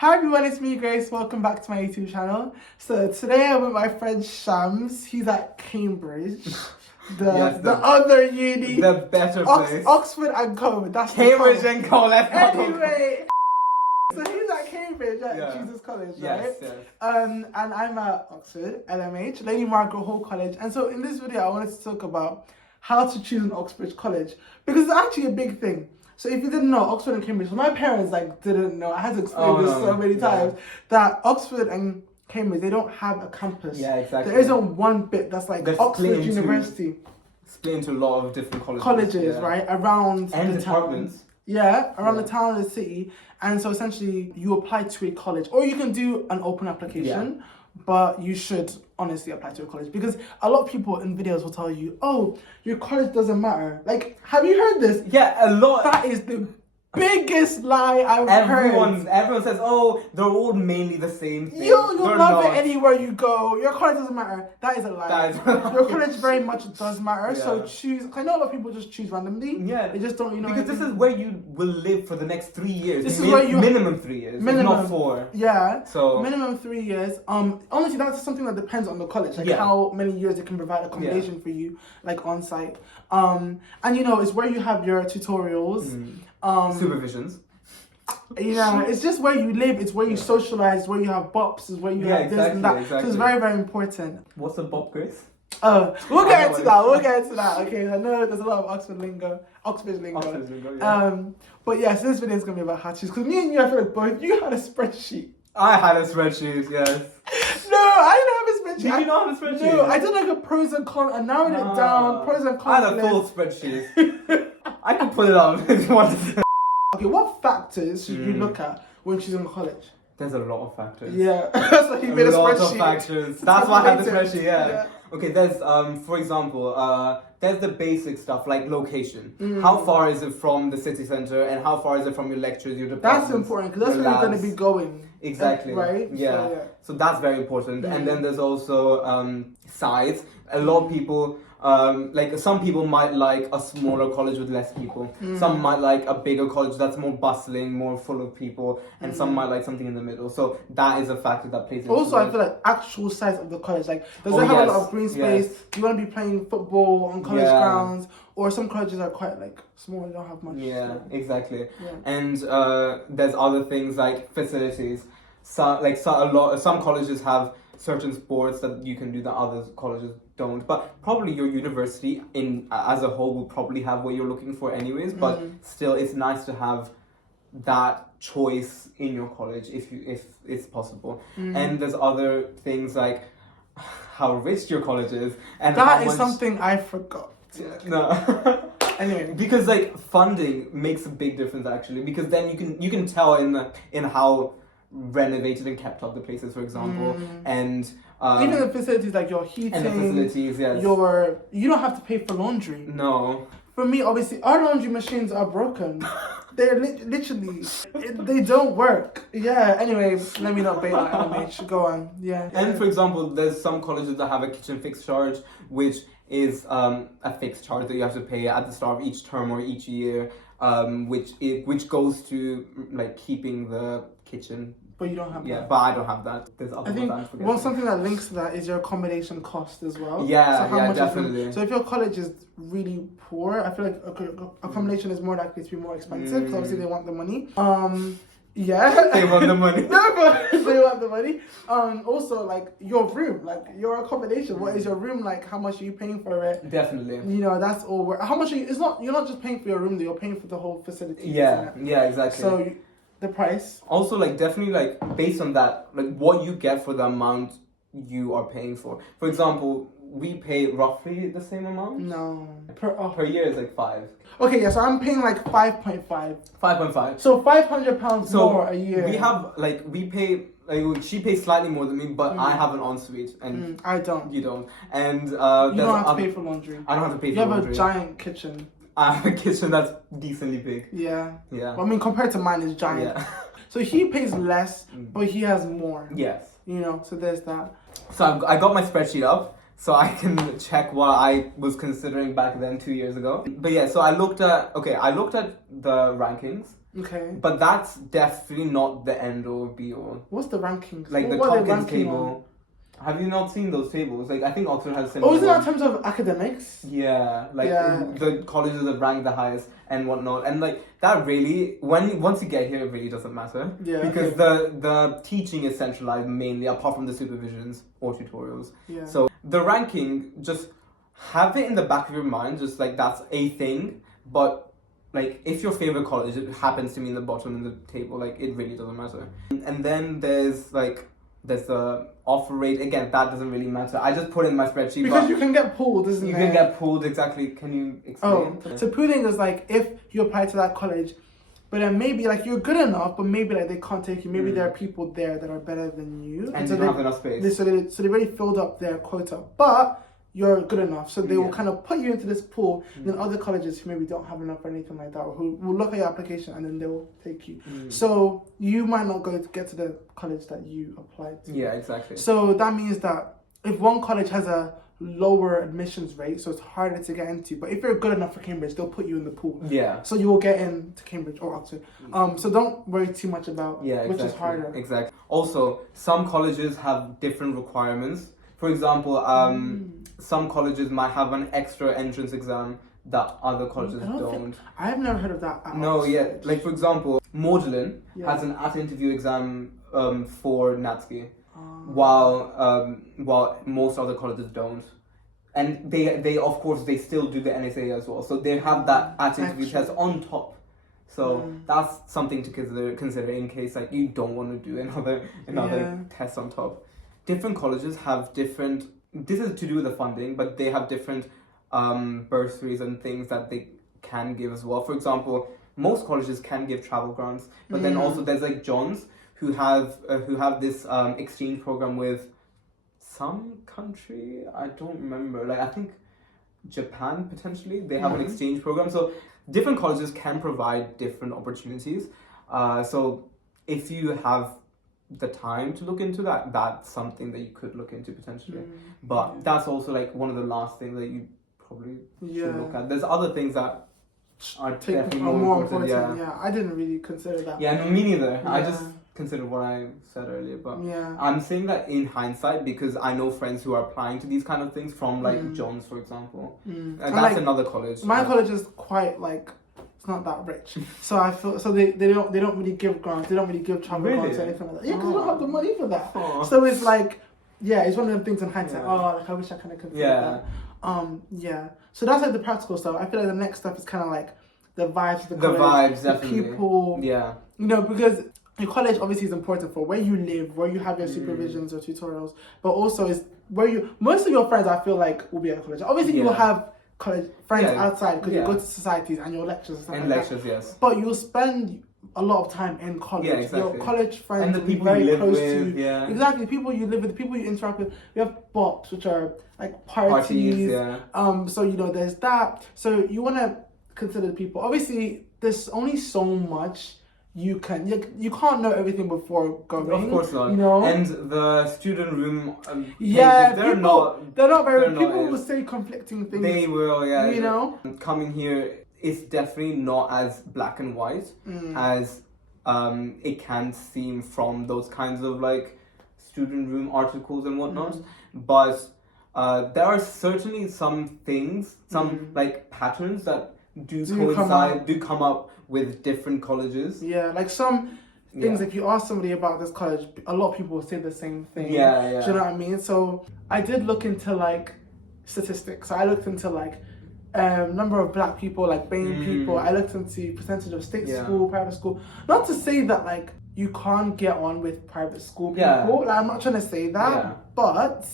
Hi everyone, it's me Grace. Welcome back to my YouTube channel. So today I'm with my friend Shams. He's at Cambridge, the other uni, the better place. Oxford and Co. That's Cambridge and Co. Let's not anyway. So he's at Cambridge at Jesus College, right? Yes. And I'm at Oxford, LMH, Lady Margaret Hall College. And so in this video, I wanted to talk about how to choose an Oxbridge college because it's actually a big thing. So if you didn't know, Oxford and Cambridge, so my parents didn't know. I had to explain this so many times that Oxford and Cambridge, they don't have a campus. Yeah, exactly. There isn't one bit that's like They're Oxford University. Split into a lot of different colleges. Colleges, right? Around and the departments. Town. Yeah, around the town and the city. And so essentially you apply to a college or you can do an open application, but you should honestly apply to a college because a lot of people in videos will tell you, oh, your college doesn't matter. Like, have you heard this? Yeah, a lot. That is the biggest lie I've heard. Everyone says, oh, they're all mainly the same thing. You'll love it anywhere you go. Your college doesn't matter. That is a lie. Your college very much does matter. Yeah. So choose. I know a lot of people just choose randomly. Yeah. They just don't, Because this is where you will live for the next 3 years. This is where you minimum 3 years. Not 4. Yeah. So minimum 3 years. Honestly, that's something that depends on the college. Like how many years they can provide accommodation for you, like on site. And it's where you have your tutorials. Supervisions. It's just where you live, it's where you socialize, where you have bops, is where you have this and that. Exactly. So it's very, very important. What's a bop, Grace? We'll get into that. Okay, I know there's a lot of Oxford lingo. Yeah. But yes, this video is going to be about how to choose. Because me and you, I feel like both, you had a spreadsheet. I had a spreadsheet, yes. No, I didn't have a spreadsheet. Did you not have a spreadsheet? No, I did like a pros and cons. I narrowed it down, pros and cons. I had a full spreadsheet. I can pull it up if you want to. Okay, what factors should you look at when choosing a college? There's a lot of factors. Yeah, that's why you made a spreadsheet. A lot of factors. That's why I have the spreadsheet, yeah. Okay, there's, for example, there's the basic stuff like location. How far is it from the city centre and how far is it from your lectures, your departments? That's important because that's where you're going to be going. Exactly. Right? Yeah. So that's very important. And then there's also size. A lot of people... some people might like a smaller college with less people. Some might like a bigger college that's more bustling, more full of people, and some might like something in the middle. So that is a factor that plays into it. Also, I feel like actual size of the college, like does it have a lot of green space? Do you want to be playing football on college grounds? Or some colleges are quite small, they don't have much. Yeah, exactly. Yeah. And there's other things like facilities. Some colleges have certain sports that you can do that other colleges don't, but probably your university as a whole will probably have what you're looking for anyways, but still it's nice to have that choice in your college if it's possible. And there's other things like how rich your college is, and that is something I forgot. No. Anyway, because funding makes a big difference actually, because then you can tell in how renovated and kept up the places, for example, and even the facilities like your heating and the facilities, yes. You don't have to pay for laundry. No. For me, obviously, our laundry machines are broken. They're literally they don't work. Yeah. Anyway, let me not bait on LMH. Go on. Yeah. And for example, there's some colleges that have a kitchen fixed charge, which is a fixed charge that you have to pay at the start of each term or each year, which goes to keeping the kitchen. But you don't have that. Yeah, but I don't have that. There's other something that links to that is your accommodation cost as well. Yeah, so definitely. So if your college is really poor, I feel like accommodation is more likely to be more expensive because obviously they want the money. Yeah. They want the money. No, but they want the money. Also, your room, your accommodation. What is your room like? How much are you paying for it? Definitely. That's all. How much are you? You're not just paying for your room. You're paying for the whole facility. Yeah. Yeah. Exactly. So. The price. Also, definitely, based on that, what you get for the amount you are paying for. For example, we pay roughly the same amount. No. Per year is 5. Okay, yeah, so I'm paying 5.5. 5.5. So £500 more a year. We have we pay. She pays slightly more than me, but I have an ensuite and I don't. You don't, and you don't have to pay for laundry. I don't have to pay for laundry. You have a giant kitchen. I have a kitchen that's decently big. Yeah. Yeah. Well, I mean, compared to mine, it's giant. Yeah. So he pays less, but he has more. Yes. So there's that. So I got my spreadsheet up, so I can check what I was considering back then 2 years ago. But yeah, so I looked at the rankings Okay. But that's definitely not the end or be all. What's the rankings? Like the What are they Tompkins ranking table. Have you not seen those tables? Like I think Oxford has on? similar Oh, is it in ones. terms of academics? Yeah, like Yeah. the colleges that rank the highest and whatnot, and like that really, once you get here, it really doesn't matter. Yeah. Because okay. the teaching is centralized mainly, apart from the supervisions or tutorials. Yeah. So the ranking, just have it in the back of your mind, just like that's a thing. But like if your favorite college it happens to be in the bottom of the table, like it really doesn't matter. And then there's the offer rate. Again, that doesn't really matter. I just put in my spreadsheet. Because but you can get pulled, isn't you it? can get pulled, exactly. Can you explain? Oh, so pooling is like if you apply to that college, but then maybe like you're good enough, but maybe like they can't take you. Maybe there are people there that are better than you, And so you don't have enough space. so they already filled up their quota, but you're good enough, so they will kind of put you into this pool. Then other colleges who maybe don't have enough or anything like that, or who will look at your application and then they will take you. So you might not get to the college that you applied to. Yeah, exactly. So that means that if one college has a lower admissions rate, so it's harder to get into, but if you're good enough for Cambridge, they'll put you in the pool. Yeah. So you will get into Cambridge or Oxford. So don't worry too much about which is harder. Exactly. Also, some colleges have different requirements. For example, some colleges might have an extra entrance exam that other colleges don't. I've never heard of that. At No, Oxford. yeah. Like for example, Magdalen has an at-interview exam for NATSCI, while most other colleges don't. And they of course they still do the NSA as well, so they have that at-interview test on top. So that's something to consider in case like you don't want to do another test on top. Different colleges have different. This is to do with the funding, but they have different bursaries and things that they can give as well. For example, most colleges can give travel grants, but then also there's like John's who have this exchange program with some country. I don't remember. Like I think Japan potentially. They have an exchange program. So different colleges can provide different opportunities. So if you have the time to look into that, that's something that you could look into potentially. But that's also like one of the last things that you probably should look at. There's other things that are definitely more important. Yeah, I didn't really consider that. Yeah, no, me neither. I just considered what I said earlier, but I'm saying that in hindsight because I know friends who are applying to these kind of things from like John's, for example. That's like, another college. My college is quite like it's not that rich, so I feel so they don't really give grants. They don't really give travel grants or anything like that. Yeah, because we don't have the money for that. So it's like it's one of them things in hindsight. Like I wish I kind of considered that. So that's like the practical stuff. I feel like the next stuff is kind of like the vibes of the college, vibes, definitely. The people. Yeah. You know, because your college obviously is important for where you live, where you have your supervisions or tutorials, but also is where most of your friends I feel like will be at college. Obviously you will have college friends outside because you go to societies and your lectures and stuff and like lectures, that. yes. But you'll spend a lot of time in college. Yeah, exactly. Your college friends and the will be people very you live close with, to you. Exactly, the people you live with, the people you interact with. We have BOPs, which are like parties. So you know there's that. So you want to consider the people. Obviously, there's only so much you can't know everything before going. Of course not. You know, and the student room. they're not very. People will say conflicting things. They will, You know, coming here is definitely not as black and white as it can seem from those kinds of like student room articles and whatnot. But there are certainly some things, some like patterns that do come up with different colleges. Yeah, like some things, if you ask somebody about this college, a lot of people will say the same thing. Yeah. Do you know what I mean? So I did look into like statistics. So I looked into like number of black people, like BAME people. I looked into percentage of state school, private school. Not to say that like you can't get on with private school people. Like, I'm not trying to say that, but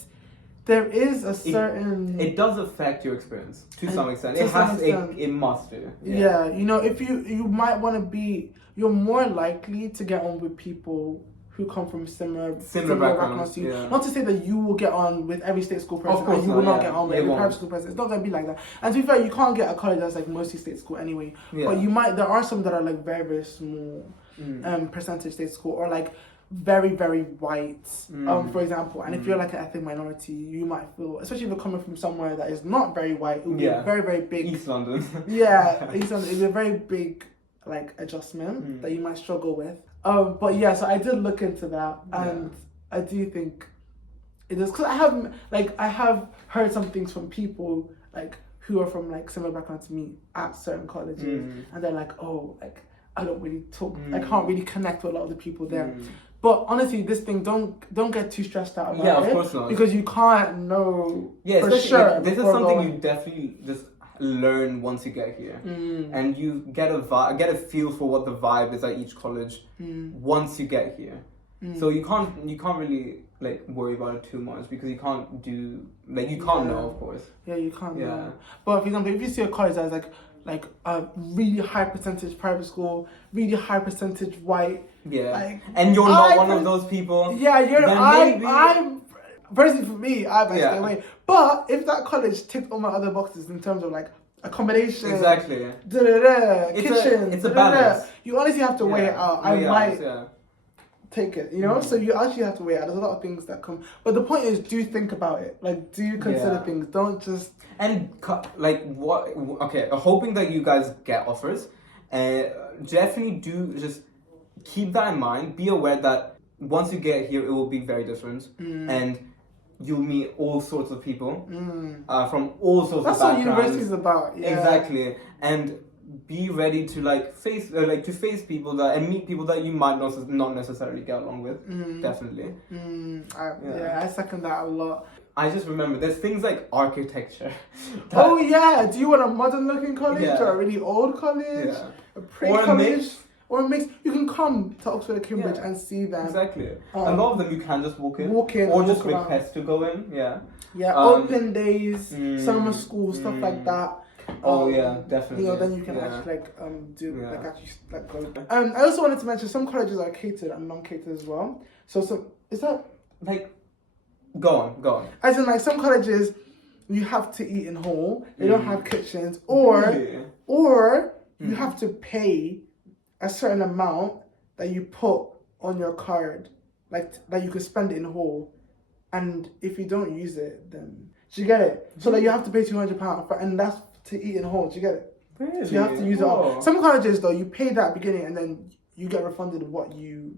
there is a certain. It does affect your experience to some extent. It must do. Yeah, you know, if you might want to be, you're more likely to get on with people who come from similar backgrounds to you. Not to say that you will get on with every state school person, and you will not get on with every private school person. It's not going to be like that. And to be fair, you can't get a college that's like mostly state school anyway. But you might. There are some that are like very very small percentage state school, or like very very white, for example. And if you're like an ethnic minority, you might feel, especially if you're coming from somewhere that is not very white, it will be very very big. East London. East London. It will be a very big like adjustment that you might struggle with. But yeah, so I did look into that, and I do think it is, because I have heard some things from people like who are from like similar background to me at certain colleges, and they're like, oh, like I don't really talk, I can't really connect with a lot of the people there. But honestly, this thing, don't get too stressed out about it. Yeah, of course not. Because you can't know for especially, sure. like, this is something you definitely just learn once you get here, and you get a feel for what the vibe is at each college once you get here. So you can't really like worry about it too much, because you can't know, of course. Yeah, you can't know. But for example, if you see a college that's like a really high percentage private school, really high percentage white. Yeah. Like, and you're not one of those people. Yeah, I'm personally, for me, I might stay away. But if that college ticked all my other boxes in terms of like accommodation, exactly, kitchen, it's a balance. You honestly have to weigh it out. I might take it, you know. So you actually have to weigh it out. There's a lot of things that come, but the point is, do think about it. Like, do consider things. Don't just hoping that you guys get offers, definitely do just keep that in mind. Be aware that once you get here, it will be very different, and you'll meet all sorts of people from all sorts of backgrounds. That's what university is about. Yeah. Exactly, and be ready to face people and meet people that you might not necessarily get along with. Definitely. I second that a lot. I just remember there's things like architecture. Oh yeah, do you want a modern looking college or a really old college? A pre-college? Or a mix. You can come to Oxford or Cambridge and see them. Exactly. A lot of them you can just walk in or just request to go in. Open days, summer school, stuff like that. Definitely. You know, then you can actually go. I also wanted to mention some colleges are catered and non-catered as well. So is that go on. As in, like, some colleges you have to eat in hall. They don't have kitchens, or you have to pay a certain amount that you put on your card, like that you could spend it in hall, and if you don't use it, then do you get it? So like you have to pay £200 and that's to eat in hall. Do you get it? Really? So you have to use it all. Some colleges though, you pay that at the beginning and then you get refunded what you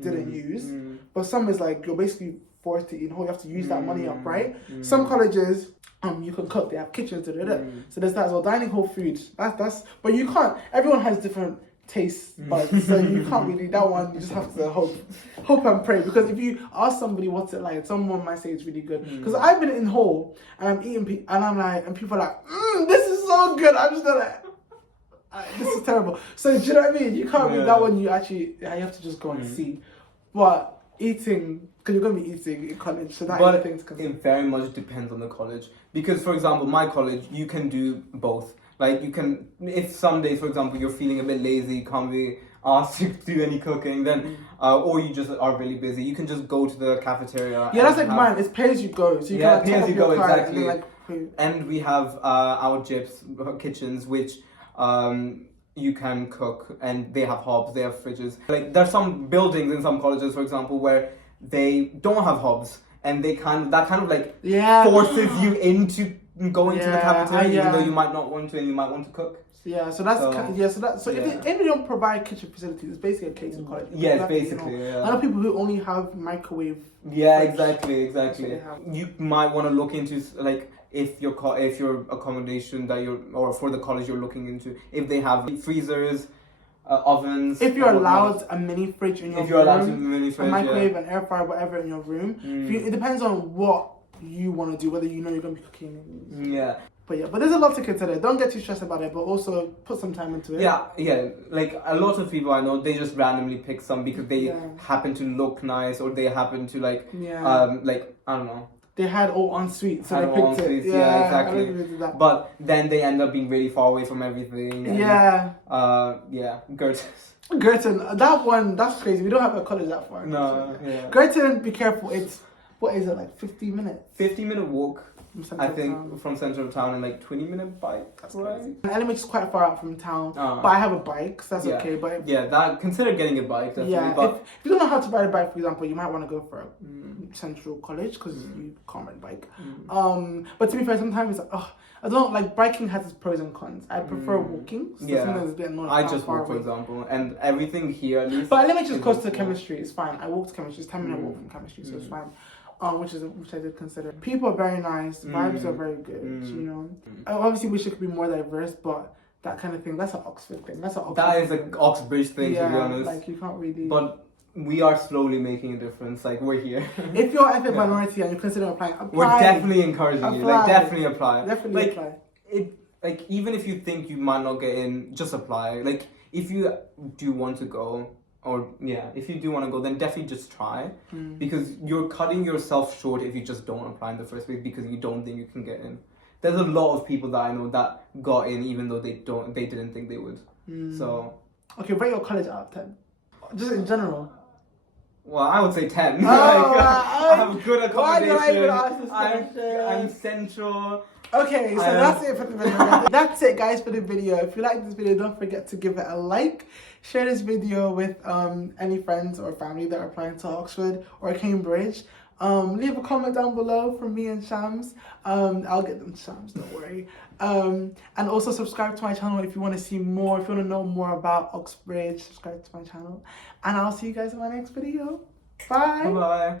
didn't use. But some is like you're basically forced to eat in hall. You have to use that money up, right? Some colleges, you can cook. They have kitchens. So there's that as well. Dining hall food. That's. But you can't. Everyone has different taste buds, so you can't really, that one you just have to hope and pray, because if you ask somebody what's it like, someone might say it's really good, because I've been in hall and I'm eating and I'm like, and people are like, this is so good, I'm just like, this is terrible. So do you know what I mean? You can't read that one, you have to just go and see. But eating, because you're going to be eating in college, so that is the thing to consider. It very much depends on the college, because for example my college, you can do both. Like you can, if some days, for example, you're feeling a bit lazy, you can't be asked to do any cooking, then, or you just are really busy, you can just go to the cafeteria. Yeah, that's like mine. It's pay as you go. So you can pay as you go, exactly. And, and we have our gyps kitchens, which you can cook, and they have hobs, they have fridges. Like there's some buildings in some colleges, for example, where they don't have hobs, and they forces you into going to the cafeteria, even though you might not want to, and you might want to cook. Yeah, so that's if they don't provide kitchen facilities, it's basically a catering college. Yeah, it's basically. I know people who only have microwave. Yeah, exactly. You might want to look into if your accommodation for the college you're looking into, if they have freezers, ovens. If you're allowed a mini fridge in your room, a microwave, an air fryer, whatever in your room. It depends on what you want to do, whether you know you're going to be cooking. But there's a lot to consider. Don't get too stressed about it, but also put some time into it. Yeah. Like a lot of people I know, they just randomly pick some because they happen to look nice, or they happen to I don't know. They had all ensuite, so they picked it. Yeah, exactly. But then they end up being really far away from everything. And, Girton, that one, that's crazy. We don't have a college that far. No, yeah. Girton, be careful. It's, what is it, like 15 minutes? 15-minute walk. I think from central town in like 20-minute bike. That's right? crazy. And LMH is quite far out from town, Uh, but I have a bike, so that's yeah. okay. But yeah, that consider getting a bike definitely. yeah, But if you don't know how to ride a bike, for example, you might want to go for a central college because you can't ride a bike. But to be fair, sometimes I don't like biking has its pros and cons. I prefer walking. So sometimes it's a bit annoying I how just far walk, for away. example, and everything here at least. But LMH is close to walkable. chemistry. It's fine. I walked chemistry. It's 10-minute walk from chemistry, so it's fine. Which I did consider. People are very nice. Vibes are very good. You know, I obviously wish it could be more diverse, but that kind of thing. That's an Oxford thing. That's an Oxford. That is an Oxbridge thing, to be honest. Like you can't really. But we are slowly making a difference. Like we're here. If you're ethnic minority and you're considering applying, apply. We're definitely encouraging you. Like definitely apply. Definitely apply. Like even if you think you might not get in, just apply. Like if you do want to go, or if you do want to go, then definitely just try, because you're cutting yourself short if you just don't apply in the first place because you don't think you can get in. There's a lot of people that I know that got in even though they didn't think they would. So okay, rate your college out of 10, just in general. Well, I would say 10. Oh, I have good accommodation. Why did I even ask this question? I'm central. Okay, so that's it for the video. That's it, guys, for the video. If you like this video, don't forget to give it a like. Share this video with any friends or family that are applying to Oxford or Cambridge. Leave a comment down below from me and Shams. I'll get them to Shams, don't worry. And also subscribe to my channel if you want to see more. If you want to know more about Oxbridge, subscribe to my channel. And I'll see you guys in my next video. Bye. Bye-bye.